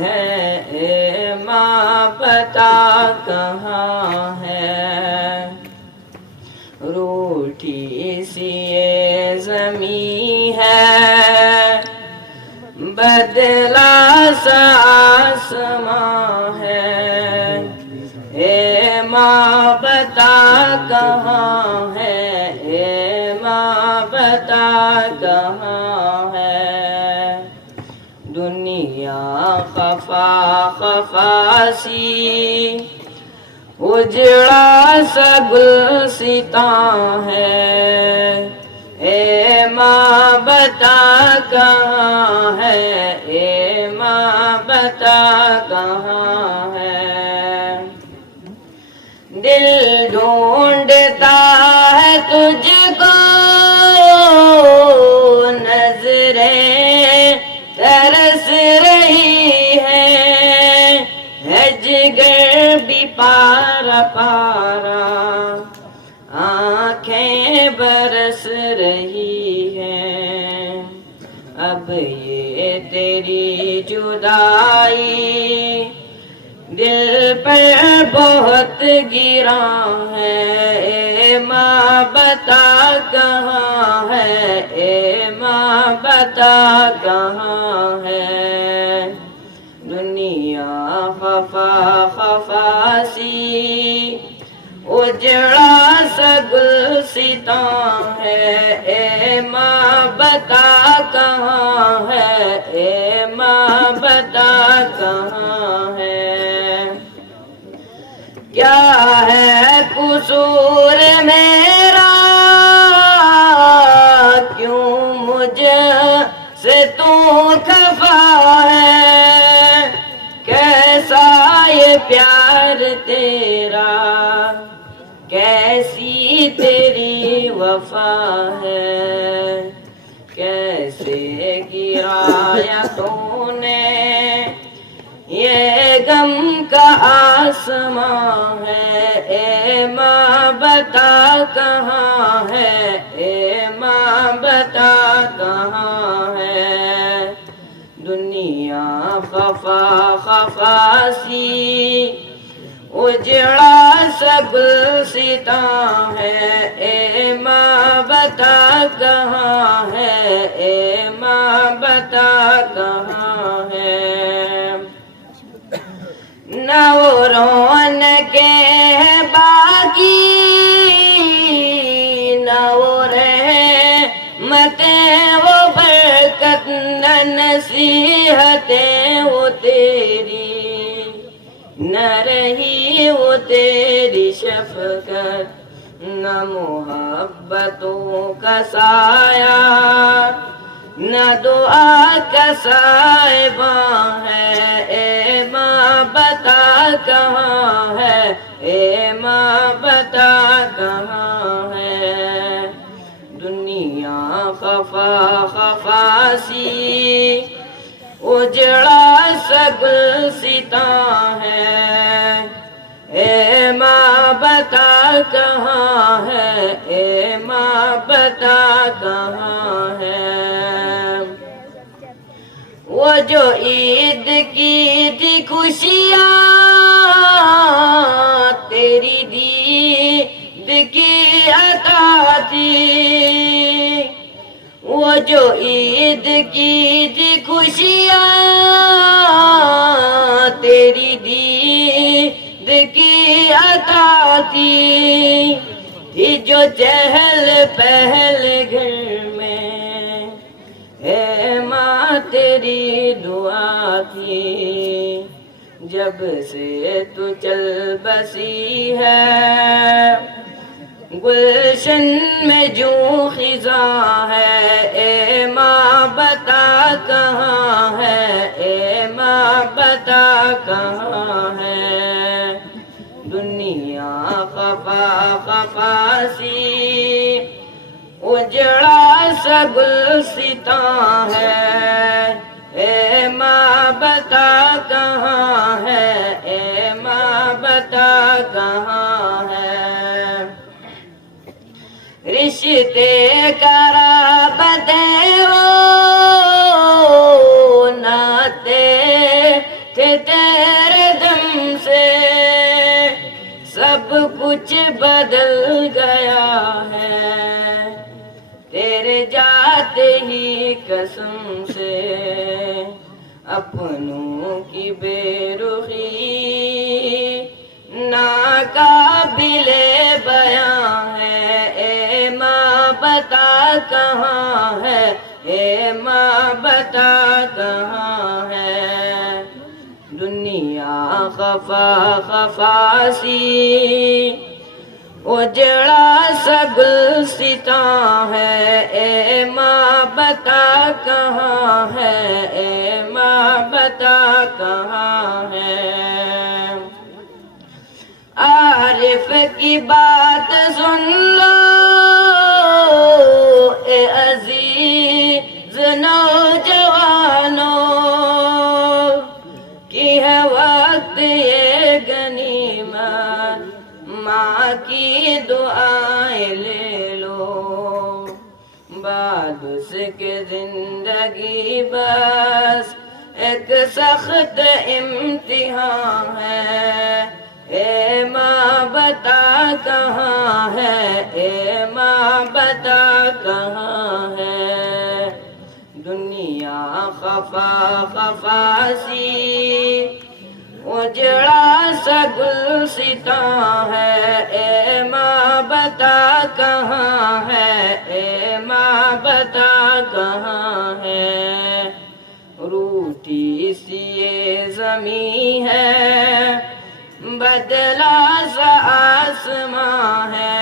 ہے اے ماں بتا کہاں ہے؟ روٹھی سی یہ زمین ہے، بدلا سا آسمان ہے، اے ماں بتا کہاں ہے؟ اے ماں بتا کہاں ہے؟ دنیا خفا خفا سی اجڑا سا گلستاں ہے، اے ماں بتا کہاں ہے؟ اے ماں بتا کہاں ہے؟ دل ڈھونڈتا ہے تجھ کو، نظریں ترس رہی ہے جگر بھی پارا پارا، آنکھیں برس رہی ہیں۔ اب یہ تیری جدائی دل پر بہت گراں ہے، اے ماں بتا کہاں ہے؟ اے ماں بتا کہاں ہے؟ دنیا خفا خفا سی اجڑا سا گلستاں ہے، اے ماں بتا کہاں ہے؟ اے ماں بتا کہاں ہے؟ کیا ہے قصور میرا، کیوں مجھ سے تو خفا ہے؟ کیسا یہ پیار تیرا، کیسی تیری وفا ہے؟ کیسے گرایا تو نے یہ غم کا آسمان ہے، اے ماں بتا کہاں ہے؟ اے ماں بتا کہاں ہے؟ دنیا خفا خفا سی اجڑا سا گلستاں ہے، اے ماں بتا کہاں ہے؟ اے ماں بتا کہاں ہے؟ نہ وہ رونقیں ہیں باقی، نہ وہ رحمتیں وہ برکت، نہ نصیحتیں وہ تیری، نہ رہی وہ تیری شفقت، نہ محبتوں کا سایہ، نہ دعا کا سائباں ہے، اے ماں بتا کہاں ہے؟ اے ماں بتا کہاں ہے؟ دنیا خفا خفا سی اجڑا سا گلستاں ہے، اے ماں بتا کہاں ہے؟ اے ماں بتا کہاں ہے؟ وہ جو عید کی تھی خوشیاں، تیری دید کی عطا تھی، وہ جو عید کی تھی خوشیاں، تیری دید کی عطا تھی جو چہل پہل گھر میں، اے ماں تیری دعا تھی، جب سے تو چل بسی ہے گلشن میں جو خزاں ہے، اے ماں بتا کہاں ہے؟ اے ماں بتا کہاں ہے؟ دنیا خفا خفا سی اجڑا سا گلستاں ہے، اے ماں بتا کہاں ہے؟ اے ماں بتا کہاں ہے؟ رشتے قرابت وہ ناتے تھے تیرے دم سے سب کچھ بدل گیا ہے، تیرے جاتے ہی قسم سے اپنوں کی بے رخی ناقابل بیان ہے۔ اے ماں بتا کہاں ہے، اے ماں بتا کہاں ہے، دنیا خفا خفا سی اجڑا سا گلستاں ہے، اے ماں بتا کہاں ہے، اے ماں بتا کہاں ہے۔ عارف کی بات سن لو اے عزیز نوجوانوں، کی ہے وقت یہ غنیمت، ماں کی دعائیں لے لو، بعد اس کے زندگی بس ایک سخت امتحان ہے۔ اے ماں بتا کہاں ہے، اے ماں بتا کہاں ہے، دنیا خفا خفا سی اجڑا سا گلستاں ہے، اے ماں بتا کہاں ہے، اے ماں بتا کہاں ہے، روٹی سی یہ زمین ہے بدلا سا آسماں ہے،